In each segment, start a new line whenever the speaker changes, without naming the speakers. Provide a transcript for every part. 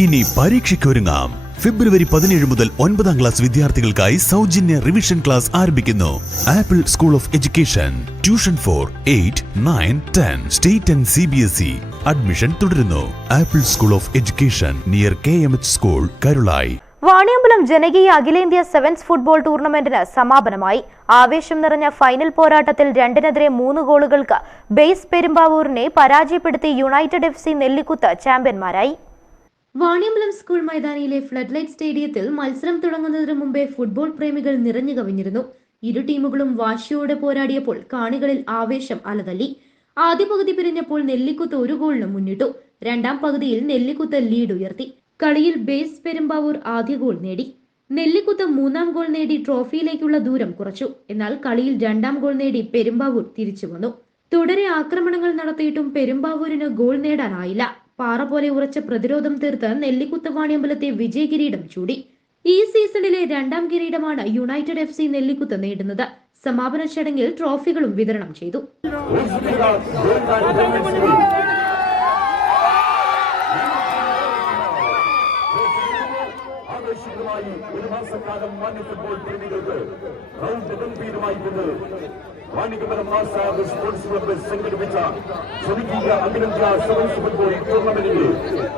ഇനി പരീക്ഷയ്ക്കൊരുങ്ങാം. ഫെബ്രുവരി പതിനേഴ് മുതൽ ഒൻപതാം ക്ലാസ് വിദ്യാർത്ഥികൾക്കായി സൗജന്യ റിവിഷൻ ക്ലാസ് ആരംഭിക്കുന്നു. Apple school of education tuition for eight nine ten state and C B S E admission തുടരുന്നു. Apple school of education near K M H school Karulai
Vaniyambalam ജനകീയ അഖിലേന്ത്യാ സെവൻസ് ഫുട്ബോൾ ടൂർണമെന്റിന് സമാപനമായി. ആവേശം നിറഞ്ഞ final പോരാട്ടത്തിൽ രണ്ടിനെതിരെ മൂന്ന് ഗോളുകൾക്ക് ബേസ് പെരുമ്പാവൂരിനെ പരാജയപ്പെടുത്തി യുണൈറ്റഡ് എഫ് സി നെല്ലിക്കുത്ത് ചാമ്പ്യന്മാരായി
വാണിയമ്പലം സ്കൂൾ മൈതാനിയിലെ ഫ്ലഡ് ലൈറ്റ് സ്റ്റേഡിയത്തിൽ മത്സരം തുടങ്ങുന്നതിന് മുമ്പേ ഫുട്ബോൾ പ്രേമികൾ നിറഞ്ഞു കവിഞ്ഞിരുന്നു. ഇരു ടീമുകളും വാശിയോടെ പോരാടിയപ്പോൾ കാണികളിൽ ആവേശം അലതല്ലി. ആദ്യ പകുതി പിരിഞ്ഞപ്പോൾ നെല്ലിക്കുത്ത് ഒരു ഗോളിന് മുന്നിട്ടു. രണ്ടാം പകുതിയിൽ നെല്ലിക്കുത്ത് ലീഡ് ഉയർത്തി. കളിയിൽ ബേസ് പെരുമ്പാവൂർ ആദ്യ ഗോൾ നേടി. നെല്ലിക്കുത്ത് മൂന്നാം ഗോൾ നേടി ട്രോഫിയിലേക്കുള്ള ദൂരം കുറച്ചു. എന്നാൽ കളിയിൽ രണ്ടാം ഗോൾ നേടി പെരുമ്പാവൂർ തിരിച്ചു വന്നു. തുടരെ ആക്രമണങ്ങൾ നടത്തിയിട്ടും പെരുമ്പാവൂരിന് ഗോൾ നേടാനായില്ല. പാറ പോലെ ഉറച്ച പ്രതിരോധം തീർത്ത് നെല്ലിക്കുത്ത് വാണിയമ്പലത്തെ വിജയ കിരീടം ചൂടി. ഈ സീസണിലെ രണ്ടാം കിരീടമാണ് യുണൈറ്റഡ് എഫ് സി നെല്ലിക്കുത്ത് നേടുന്നത്. സമാപന ചടങ്ങിൽ ട്രോഫികളും വിതരണം ചെയ്തു. ഒരു മാസക്കാലം ഫുട്ബോൾ പ്രേമികൾക്ക് ഗംഭീരമായിക്കൊണ്ട് വാണികപുരം മാസാബ് സ്പോർട്സ് ക്ലബ്ബ് സംഘടിപ്പിച്ച ജനകീയ അഖിലേന്ത്യാ സെവൻസ് ഫുട്ബോൾ ടൂർണമെന്റിന്റെ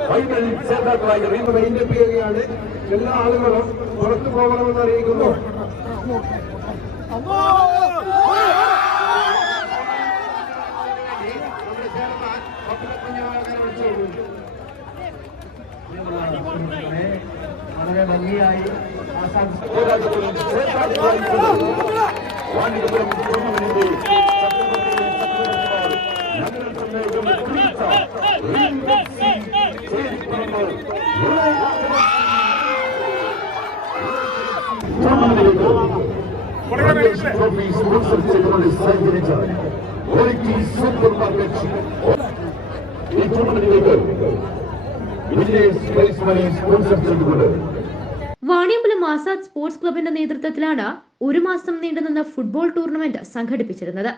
ഫൈനൽ ജേതാക്കളായി ചെയ്യുകയാണ് എല്ലാ ആളുകളും പുറത്തു പോകണമെന്ന് അറിയിക്കുന്നു.
വളരെ ഭംഗിയായി ആസാം ট্রফি স্পন্সর চেতনার সাইড ম্যানেজার ওরিকি সুপার মার্কেট এই টুর্নামেন্টের বিজনেস প্রাইস মানি স্পন্সর চেতনার ആസാദ് സ്പോർട്സ് ക്ലബിന്റെ നേതൃത്വത്തിലാണ് ഒരു മാസം നീണ്ടുനിന്ന ഫുട്ബോൾ ടൂർണമെന്റ് സംഘടിപ്പിച്ചിരുന്നത്.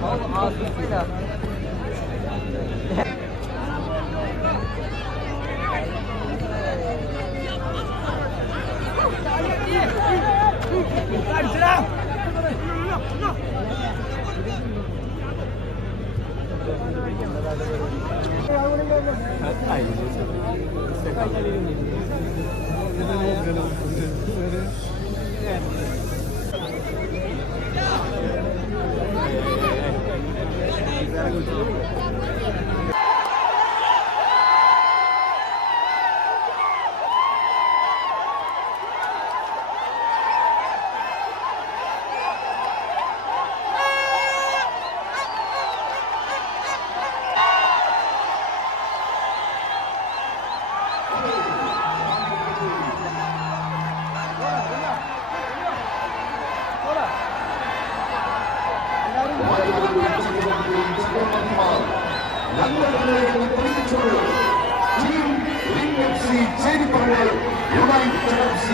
好 啊，对的。站起来！哎呀，这个。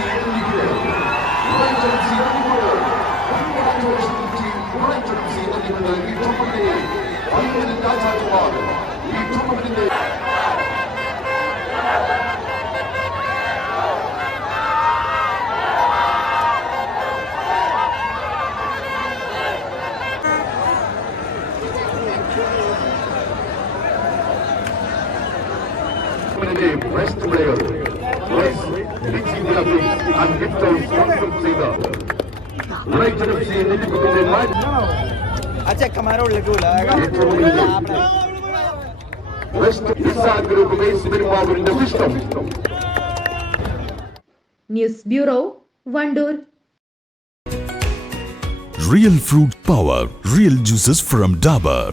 ഈ இதனை west player and victims consider. Later of seeing the difficult in mind. अच्छा कमारो लड्डू लगाएगा West group in the system. News Bureau, Vandoor. Real fruit power, real juices from Dabar.